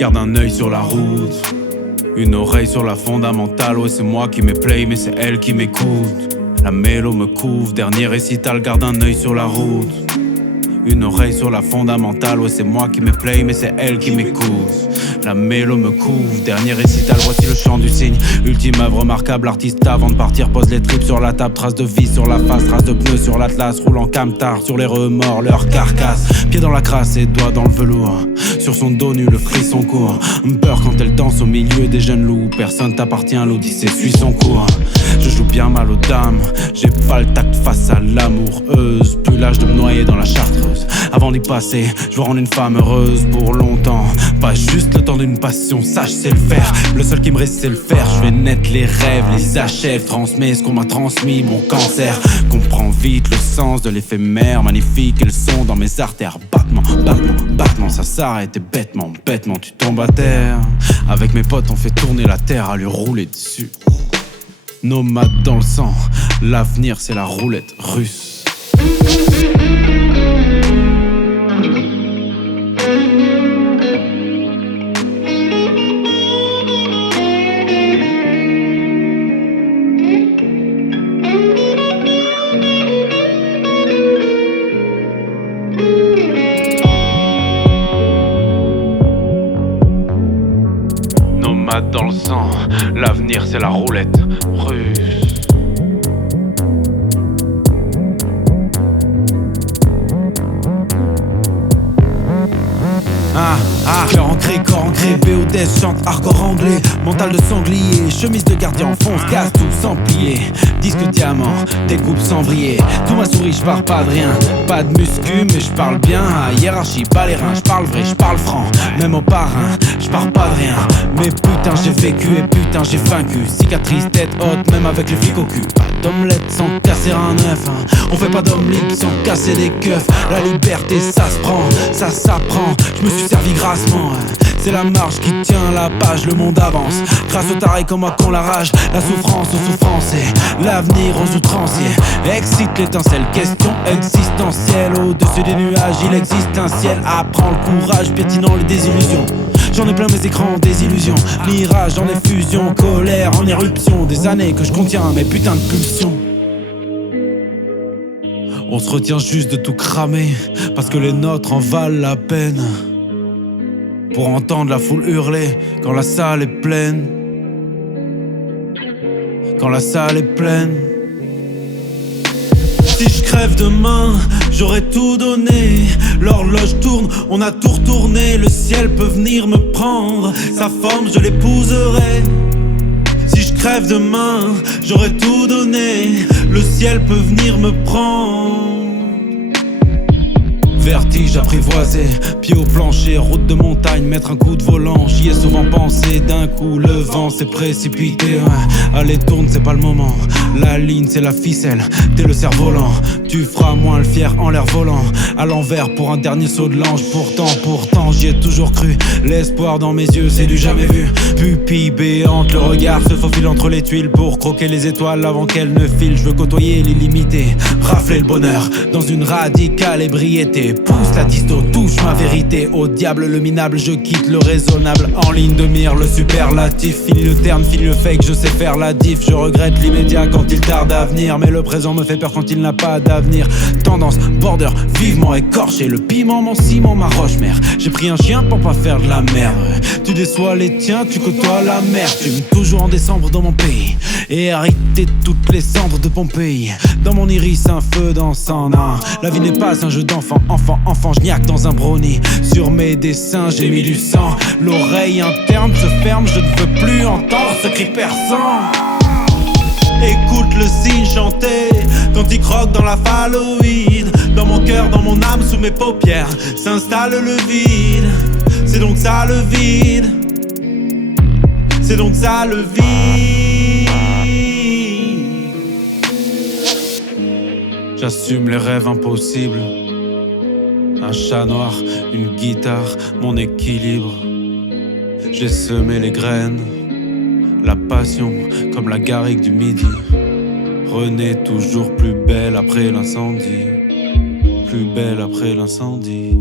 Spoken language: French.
Garde un œil sur la route, une oreille sur la fondamentale. Ouais, c'est moi qui m'éplay, mais c'est elle qui m'écoute. La mélo me couvre, dernier récital. Garde un œil sur la route, une oreille sur la fondamentale. Ouais, c'est moi qui m'éplay, mais c'est elle qui m'écoute. La mélo me couvre, dernier récital. Voici le chant du cygne, ultime œuvre remarquable. Artiste avant de partir pose les tripes sur la table. Trace de vie sur la face, trace de pneus sur l'atlas. Roule en camtar sur les remords, leur carcasse. Pied dans la crasse et doigts dans le velours. Sur son dos nu le frisson court. Peur quand elle danse au milieu des jeunes loups. Personne t'appartient, l'odyssée suit son cours. Je joue bien mal aux dames, j'ai pas le tact face à l'amoureuse. Plus l'âge de me noyer dans la chartreuse. Avant d'y passer, je veux rendre une femme heureuse pour longtemps. Pas juste le temps d'une passion, ça je sais le faire. Le seul qui me reste c'est le faire. Je fais naître les rêves, les achève. Transmets ce qu'on m'a transmis, mon cancer. Comprends vite le sens de l'éphémère. Magnifique, elles sont dans mes artères. Battement, battement, battement, ça s'arrête et bêtement, bêtement tu tombes à terre. Avec mes potes on fait tourner la terre à lui rouler dessus. Nomade dans le sang, l'avenir c'est la roulette russe. Nomade dans le sang, l'avenir c'est la roulette russe. Cœur ancré, corps ancré, BOD chante hardcore anglais. Mental de sanglier, chemise de gardien, fonce, gaz, tout sans plier. Disque diamant, découpe sans vriller. Tout m'a souri, j'pars pas de rien. Pas de muscu, mais j'parle bien. Hiérarchie, pas les reins, j'parle vrai, j'parle franc. Même au parrain, j'pars pas de rien. Mais putain, j'ai vécu et putain, j'ai vaincu. Cicatrice, tête haute, même avec les flics au cul. Pas d'omelette sans casser un œuf. On fait pas d'omelette sans casser des keufs. La liberté, ça se prend, ça s'apprend. J'me suis servi grassement. C'est la marche qui tient la page, le monde avance. Grâce au taré comme moi qu'on la rage. La souffrance aux souffrances et l'avenir aux outranciers. Excite l'étincelle, question existentielle. Au-dessus des nuages, il existe un ciel. Apprends le courage, piétinant les désillusions. J'en ai plein mes écrans, des illusions. Mirage en effusion, colère en éruption. Des années que je contiens, mes putains de pulsions. On se retient juste de tout cramer, parce que les nôtres en valent la peine. Pour entendre la foule hurler quand la salle est pleine. Quand la salle est pleine. Si je crève demain, j'aurais tout donné. L'horloge tourne, on a tout retourné. Le ciel peut venir me prendre, sa forme je l'épouserai. Si je crève demain, j'aurais tout donné. Le ciel peut venir me prendre. Vertige apprivoisé, pied au plancher, route de montagne, mettre un coup de volant. J'y ai souvent pensé, d'un coup le vent s'est précipité. Allez tourne, c'est pas le moment. La ligne c'est la ficelle, t'es le cerf-volant. Tu feras moins le fier en l'air volant. À l'envers pour un dernier saut de l'ange. Pourtant j'y ai toujours cru. L'espoir dans mes yeux c'est du jamais vu. Pupille béante, le regard se faufile entre les tuiles. Pour croquer les étoiles avant qu'elles ne filent. Je veux côtoyer l'illimité, rafler le bonheur dans une radicale ébriété. Pousse la disto, touche ma vérité. Au diable le minable, je quitte le raisonnable. En ligne de mire, le superlatif. Fini le terme, fini le fake, je sais faire la diff. Je regrette l'immédiat quand il tarde à venir. Mais le présent me fait peur quand il n'a pas d'avenir. Tendance, border, vivement écorché. Le piment, mon ciment, ma roche-mère. J'ai pris un chien pour pas faire de la merde. Tu déçois les tiens, tu côtoies la merde. Tu me toujours en décembre dans mon pays. Et hérité toutes les cendres de Pompéi. Dans mon iris, un feu dansant. Non, la vie n'est pas un jeu d'enfant. Enfant, je niaque dans un brownie. Sur mes dessins, j'ai mis du sang. L'oreille interne se ferme, je ne veux plus entendre ce cri perçant. Écoute le cygne chanter quand il croque dans la phalloïde. Dans mon cœur, dans mon âme, sous mes paupières s'installe le vide. C'est donc ça le vide. C'est donc ça le vide. J'assume les rêves impossibles. Un chat noir, une guitare, mon équilibre. J'ai semé les graines, la passion comme la garrigue du midi. Renaît toujours plus belle après l'incendie. Plus belle après l'incendie.